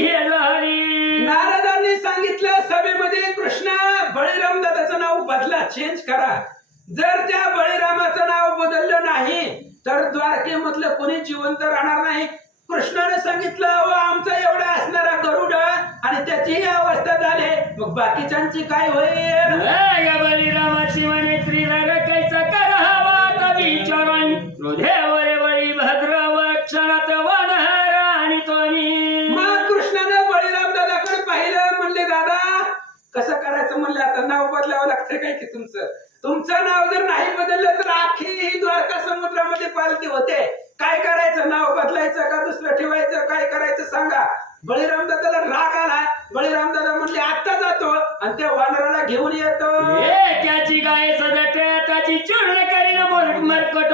हे झाली. नारदांनी सांगितलं सभेमध्ये कृष्ण बळीराम दादाचं नाव बदला, चेंज करा. जर त्या बळीरामाचं नाव बदललं नाही तर द्वारकेमधलं कोणी जिवंत राहणार नाही. कृष्णाने सांगितलं व आमचा एवढा असणारा गरुड आणि त्याची अवस्था झाली, मग बाकीच्यांची काय होईल? या बळीरामाची म्हणे श्रीधर कैसा करावा आता विचारून हृदयावरे बळी भद्र क्षणात वनहर आणि त्वनी. मग कृष्णाने बळीराम दादाकडे पाहिलं, म्हणले दादा कसं करायचं? म्हणले आता नाव बदलावं लागतं काय की तुमचं नाव जर नाही बदललं तर अख्खी ही द्वारका समुद्रामध्ये पालती होते. काय करायचं? नाव बदलायचं का दुसरं ठेवायचं? काय करायचं सांगा. बळीराम दादाला राग आला. बळीराम दादा म्हणले आता जातो आणि त्या वानराला घेऊन येतो. त्याची गाय सदट त्याची चूर्ण करीन मरकट